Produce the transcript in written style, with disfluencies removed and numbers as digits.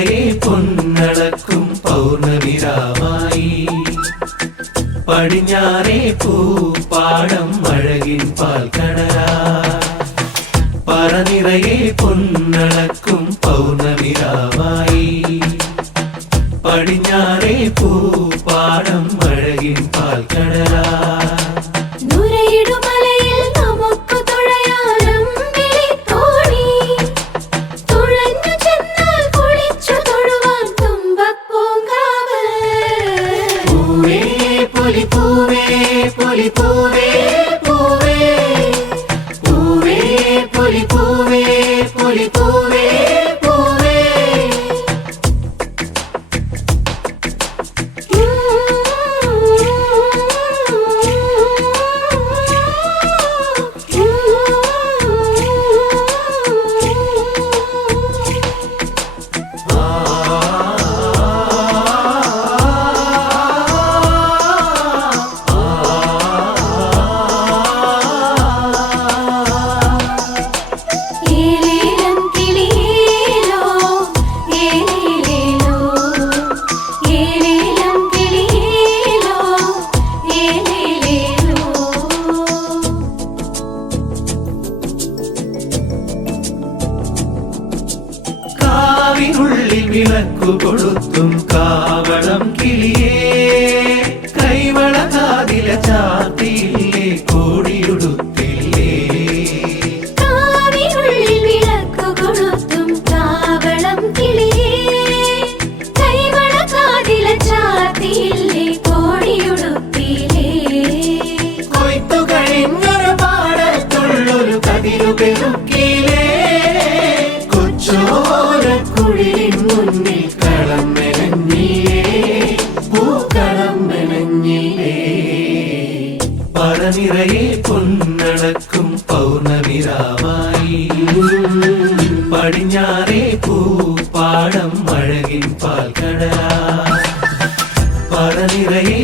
പറനിറയെ പൊന്നളക്കും പൗർണമിരാവായി പടിഞ്ഞാറേ പൂപ്പാടം അഴകിൻ പാൽക്കടലാ പറനിറയെ പൊന്നളക്കും പൗർണമിരാവായി പടിഞ്ഞാറേ പൂപ്പാടം അഴകിൻ പാൽക്കടലാ വിളക്കു കൊളുത്തും കാവളം കിളിയേ കൈവള കാതില ചാത്തിയില്ലേ കോടിയുടുത്തില്ലേ വിളക്കു കൊളുത്തും കാവളം കിളിയേ കൈവള കാതില ചാത്തിയില്ലേ കോടിയുടുത്തില്ലേ കൊയ്ത്തു കഴിഞ്ഞൊരു പാടത്തുള്ളൊരു കതിരു പെരുക്കിയിലേ കൊച്ചോരക്കുഴിലിൻ മുന്നിൽ കളം മെനഞ്ഞിലേ പൂക്കളം മെനഞ്ഞിലേ പറനിറയെ പൊന്നളക്കും പൗർണമിരാവായി പടിഞ്ഞാറേ പൂപ്പാടം അഴകിൻ പാൽക്കടലാ പറനിറയെ